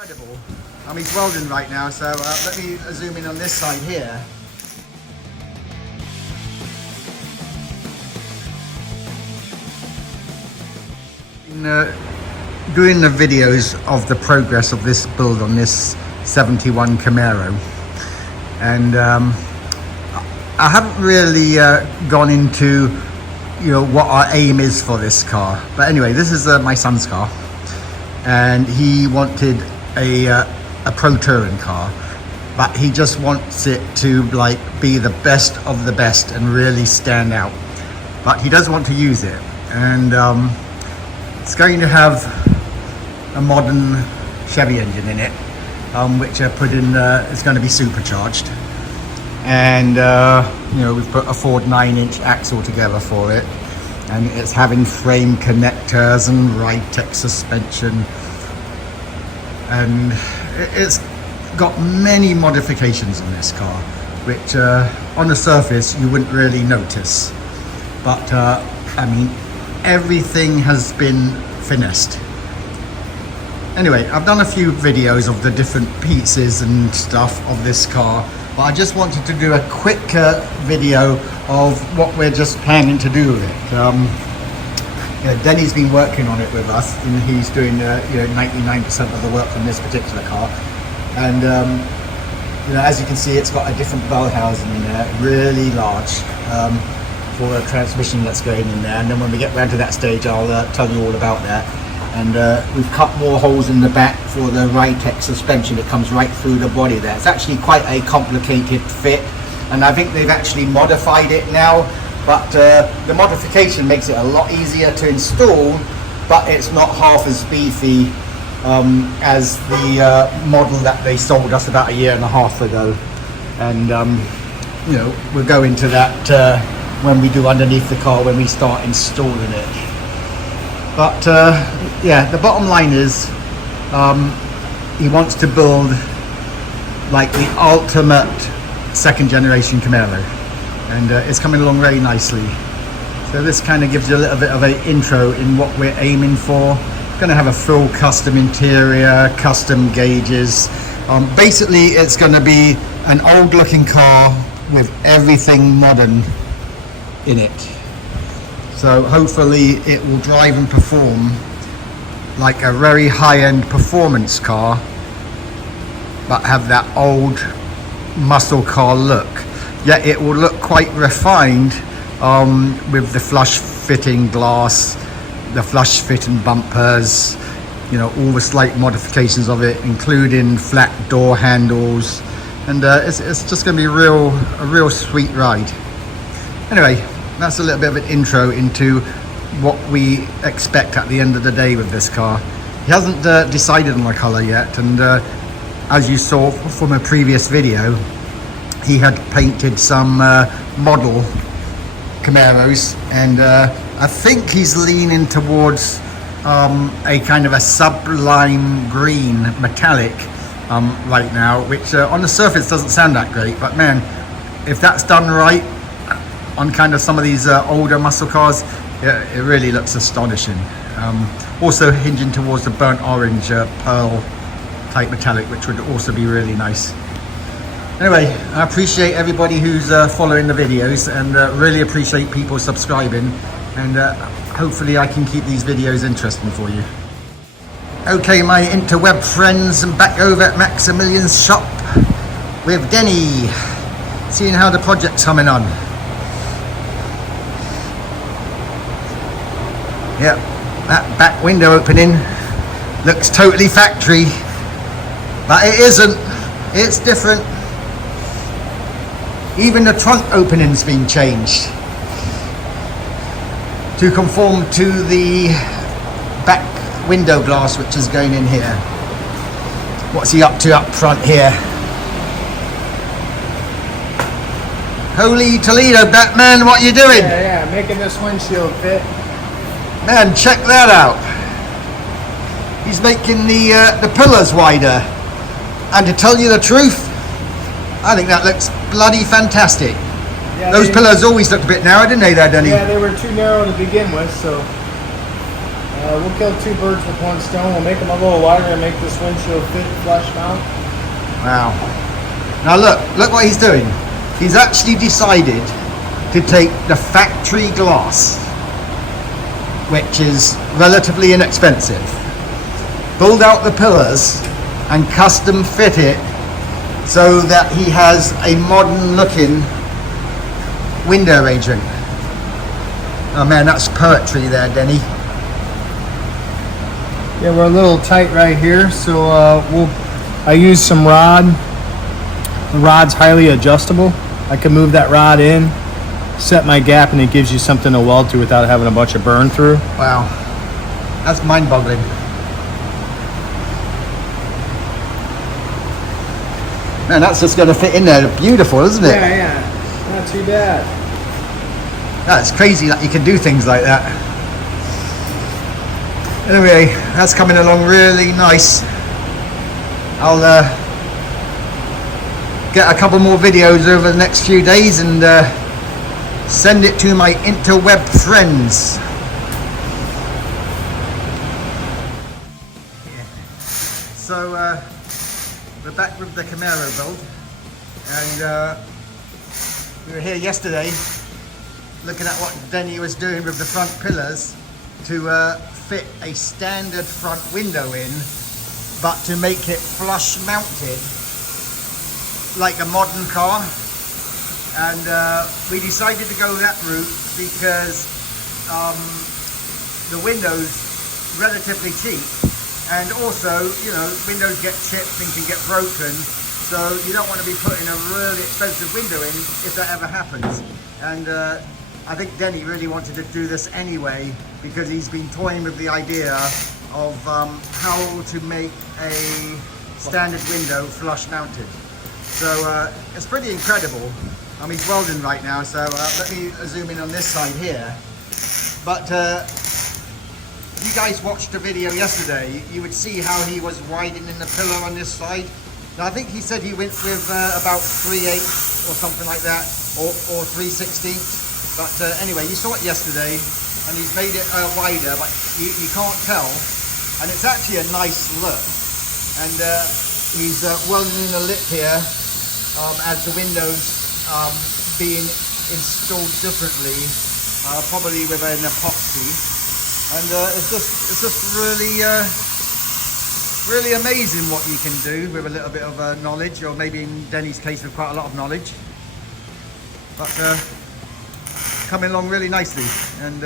incredible. He's welding right now, so let me zoom in on this side here. Doing the videos of the progress of this build on this 71 Camaro, and I haven't really gone into what our aim is for this car, but anyway, this is my son's car, and he wanted a Pro Touring car, but he just wants it to like be the best of the best and really stand out, but he does want to use it, and it's going to have a modern Chevy engine in it, which I put in, it's going to be supercharged, and we've put a Ford 9-inch axle together for it, and it's having frame connectors and Ridetec suspension, and it's got many modifications on this car, which on the surface you wouldn't really notice, but I mean, everything has been finessed. Anyway, I've done a few videos of the different pieces and stuff of this car, but I just wanted to do a quick video of what we're just planning to do with it. Denny's been working on it with us, and he's doing 99% of the work from this particular car, and as you can see, it's got a different bell housing in there, really large, for a transmission that's going in there, and then when we get round to that stage I'll tell you all about that. And we've cut more holes in the back for the Ridetec suspension that comes right through the body there. It's actually quite a complicated fit, and I think they've actually modified it now, but the modification makes it a lot easier to install, but it's not half as beefy as the model that they sold us about 1.5 years ago, and we'll go into that when we do underneath the car, when we start installing it. But yeah, the bottom line is he wants to build like the ultimate second generation Camaro, and it's coming along very nicely. So this kind of gives you a little bit of an intro in what we're aiming for. Going to have a full custom interior, custom gauges. Basically it's going to be an old looking car with everything modern in it. So hopefully it will drive and perform like a very high-end performance car, but have that old muscle car look. Yet it will look quite refined with the flush fitting glass, the flush fitting bumpers, all the slight modifications of it, including flat door handles, and it's just going to be a real sweet ride. Anyway, that's a little bit of an intro into what we expect at the end of the day with this car. He hasn't decided on the colour yet, and as you saw from a previous video, he had painted some model Camaros, and I think he's leaning towards a kind of a sublime green metallic right now, which on the surface doesn't sound that great, but man, if that's done right on kind of some of these older muscle cars, it really looks astonishing. Also hinging towards the burnt orange pearl type metallic, which would also be really nice. Anyway, I appreciate everybody who's following the videos, and really appreciate people subscribing, and hopefully I can keep these videos interesting for you. Okay, my interweb friends, I'm back over at Maximilian's shop with Denny, seeing how the project's coming on. Yep, that back window opening looks totally factory, but it isn't. It's different. Even the trunk opening's been changed to conform to the back window glass, which is going in here. What's he up to up front here? Holy Toledo, Batman, what are you doing? Yeah, making this windshield fit. Man, check that out. He's making the pillars wider, and to tell you the truth, I think that looks bloody fantastic. Yeah, those pillars always looked a bit narrow, didn't they there, Denny? Yeah, they were too narrow to begin with, so We'll kill two birds with one stone. We'll make them a little wider and make this windshield fit flush mount. Wow. Now look what he's doing. He's actually decided to take the factory glass, which is relatively inexpensive, build out the pillars and custom fit it so that he has a modern looking window arrangement. Oh man, that's poetry there, Denny. Yeah, we're a little tight right here, so I use some rod. The rod's highly adjustable. I can move that rod in, set my gap, and it gives you something to weld to without having a bunch of burn through. Wow, that's mind-boggling. Man, that's just going to fit in there beautiful, isn't it? Yeah, not too bad. That's crazy that you can do things like that. Anyway, that's coming along really nice. I'll get a couple more videos over the next few days and send it to my interweb friends. So we're back with the Camaro build, and we were here yesterday looking at what Denny was doing with the front pillars to fit a standard front window in, but to make it flush mounted like a modern car. And we decided to go that route because the window's relatively cheap, and also, you know, windows get chipped and can get broken, so you don't want to be putting a really expensive window in if that ever happens. And I think Denny really wanted to do this anyway because he's been toying with the idea of how to make a standard window flush mounted. So it's pretty incredible. He's welding right now, so let me zoom in on this side here. But if you guys watched the video yesterday, you would see how he was widening the pillar on this side. Now I think he said he went with about 3/8 or something like that, or 3/16. But anyway, you saw it yesterday, and he's made it wider, but you can't tell. And it's actually a nice look. And he's welding in a lip here as the windows being installed differently, probably with an epoxy. And it's just really amazing what you can do with a little bit of knowledge, or maybe in Denny's case with quite a lot of knowledge. But coming along really nicely, and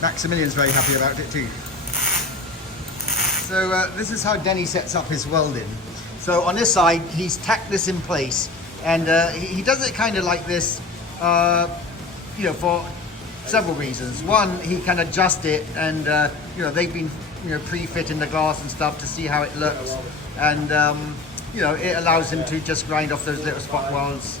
Maximilian's very happy about it too. So this is how Denny sets up his welding. So on this side, he's tacked this in place, and he does it kind of like this, you know, for several reasons. One, he can adjust it, and you know, they've been, you know, pre-fitting the glass and stuff to see how it looks, and you know, it allows him to just grind off those little spot welds,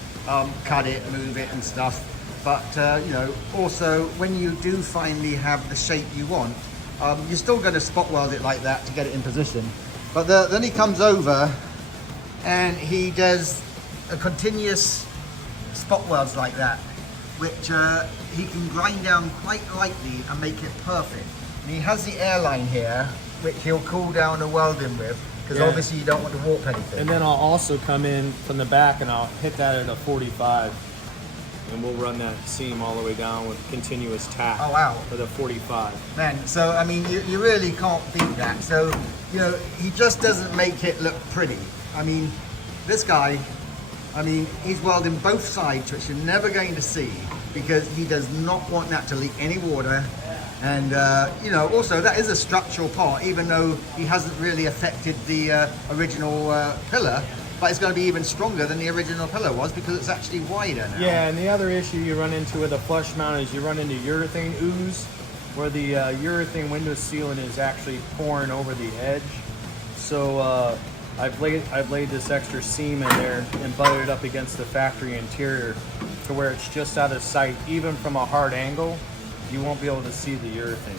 cut it, move it and stuff. But you know, also when you do finally have the shape you want, you're still going to spot weld it like that to get it in position. But then he comes over and he does a continuous spot welds like that, which he can grind down quite lightly and make it perfect. And he has the airline here, which he'll cool down the welding with, because obviously you don't want to warp anything. And then I'll also come in from the back and I'll hit that at a 45, and we'll run that seam all the way down with continuous tack. Oh wow! With a 45. Man, so I mean, you really can't beat that. So, you know, he just doesn't make it look pretty. I mean, this guy, I mean, he's welding both sides, which you're never going to see, because he does not want that to leak any water. And you know, also that is a structural part, even though he hasn't really affected the original pillar, but it's going to be even stronger than the original pillar was because it's actually wider now. Yeah, and the other issue you run into with a flush mount is you run into urethane ooze, where the urethane window sealant is actually pouring over the edge. So I've laid this extra seam in there and butted it up against the factory interior to where it's just out of sight. Even from a hard angle, you won't be able to see the urethane.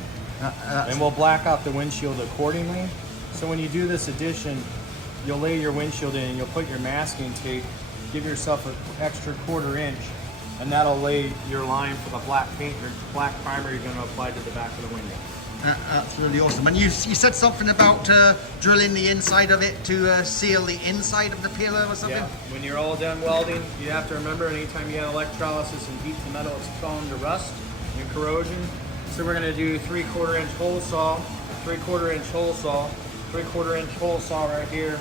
And we'll black out the windshield accordingly. So when you do this addition, you'll lay your windshield in and you'll put your masking tape, give yourself an extra 1/4 inch and that'll lay your line for the black paint or black primer you're going to apply to the back of the window. That's really awesome. And you said something about drilling the inside of it to seal the inside of the peeler or something? Yeah, when you're all done welding, you have to remember anytime you add electrolysis and heat the metal, it's prone to rust and corrosion. So we're going to do 3/4 inch hole saw, 3/4 inch hole saw, 3/4 inch hole saw right here.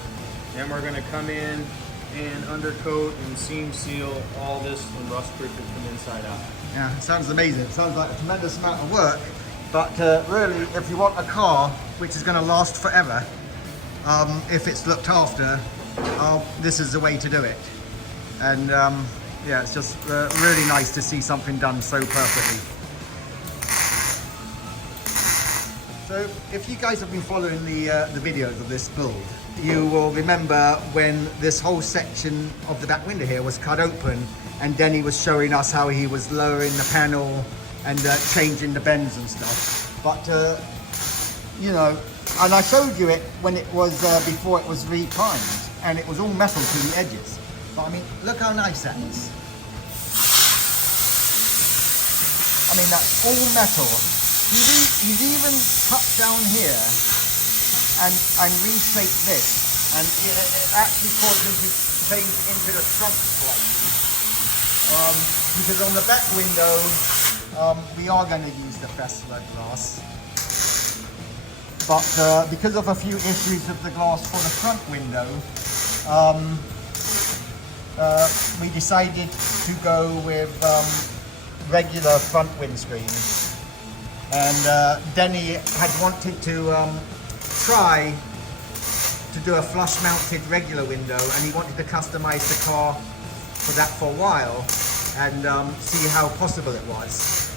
And we're going to come in and undercoat and seam seal all this and rust proof it from inside out. Yeah, it sounds amazing. It sounds like a tremendous amount of work. But really, if you want a car which is going to last forever, if it's looked after, this is the way to do it. And yeah, it's just really nice to see something done so perfectly. So if you guys have been following the videos of this build, you will remember when this whole section of the back window here was cut open and Denny was showing us how he was lowering the panel and changing the bends and stuff. But you know, and I showed you it when it was before it was re-primed, and it was all metal to the edges. But I mean, look how nice that is. I mean, that's all metal. He's even cut down here and reshaped this, and it actually caused him to change into the trunk slightly. Because on the back window, we are going to use the Fessler glass, but because of a few issues of the glass for the front window, we decided to go with regular front windscreen. And Denny had wanted to try to do a flush mounted regular window, and he wanted to customize the car for that for a while and see how possible it was.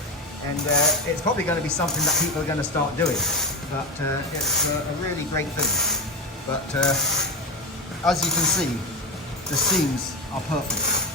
And it's probably going to be something that people are going to start doing, but it's a really great thing. But as you can see, the seams are perfect.